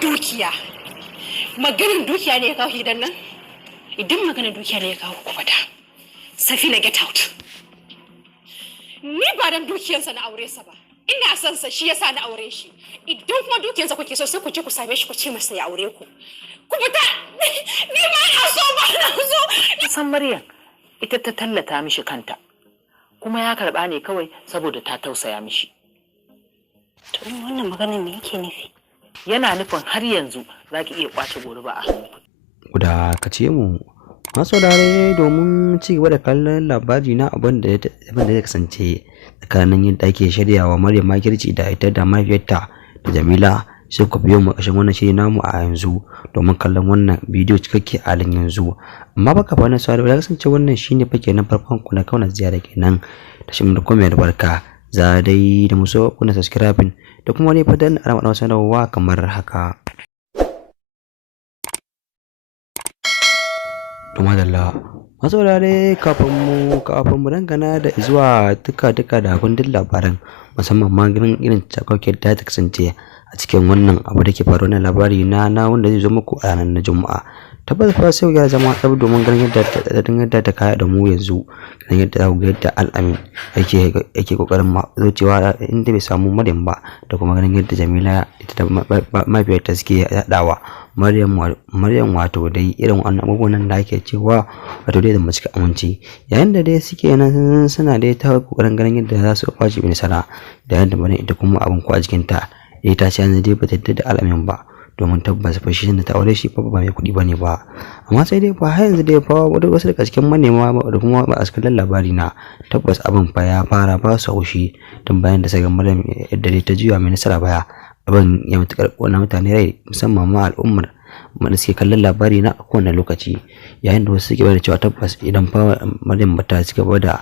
Dukiya. Maganin dukiya ne ya kawo gidan nan? Idan maganin dukiya ne ya kawo ku fada. Safina get out. Ni ba dan dukiyarsa na aure sa ba. Ina son sa shi yasa na aure shi. Idan kuma dukiyarsa kuke so sai ku je ku same shi ku ce masa ya aure ku. Ku fita. Ni ba na so ba na so. San Maryam ita ta tallata mishi kanta. Kuma ya karba ne kawai saboda ta tausaya mishi. To wannan maganar me yake nufi? Yana nufin har yanzu zaki iya kwace goruba a hannu. Guda kace mu masu dare domin ci gaba da kallon labari na abin da ya kasance tsakanin yadda ake shiryawa Maryam makirci da ita da mahaifiyarta da Jamila, sai ku biyo mu ƙarshen wannan shiri namu a yanzu domin kallon wannan bidiyo cikakke a halin yanzu. Amma baka fa na sauraro da kasance wannan shine fa kenan farkon ku na kauna ziyara kenan da shi mun kuma da barka za dai da muso kuna subscribing da kuma ne fa dan alama sanarwa kamar haka. To madalla masaurare kafin mu dangana da zuwa duka da kundin labaran musamman maganin irin cakakkiyar da ta kasance a cikin wannan abu da ke faruwa na labari na wanda zai zo muku a ranar na Juma'a. Tabbas fa sai ya zama tsab domin ganin yadda ta kaya da mu yanzu, ganin yadda za ku ga yadda Al-Amin yake kokarin zuciwa inda bai samu Maryam ba, da kuma ganin yadda Jamila ita da mahaifiyarta suke yadawa Maryam wato dai irin wannan abubuwan da ake cewa wato dai da mace aminci, yayin da dai suke nan suna dai ta kokarin ganin yadda za su kwace bin sana da yadda Maryam ita kuma abin ko a jikinta ta ce yanzu dai ba ta da Al-Amin ba, domin tabbas fa shi da ta aure shi fa ba mai kuɗi bane ba. Amma sai dai fa har yanzu dai fa wasu daga cikin manema da kuma ba a cikin labari na tabbas abin fa ya fara ba su haushi tun bayan da sai ga Maryam yadda dai ta juya mai nasara baya. Abin ya mutukar kona mutane rai musamman ma al'ummar da suke kallon labari na a kowane lokaci, yayin da wasu suke bayar cewa tabbas idan fa Maryam bata ci gaba da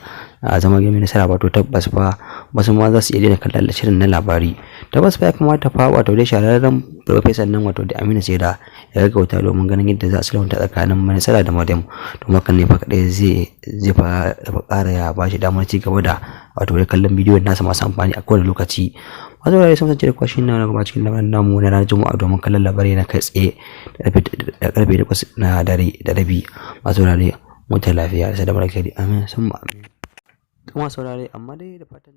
zama mai nasara ba to tabbas fa wasu ma za su iya daina kallon shirin na labari. Tabbas fa ya kamata fa wato dai shahararren professor nan wato da Aminu Saida ya gaggauta domin ganin yadda za su sulhunta tsakanin mai nasara da Maryam, to hakan ne fa kadai zai fa ƙara ya ba shi damar ci gaba da wato dai kallon bidiyon nasa masu amfani a kowane lokaci. Wato da sun sace da kwashin na gaba cikin labarin namu na ranar Juma'a domin kallon labari na kai tsaye da karfe 8 na dare da rabi. Masu saurare mutai lafiya sai da barka da amin sun amin. Kuma saurare amma dai da fatan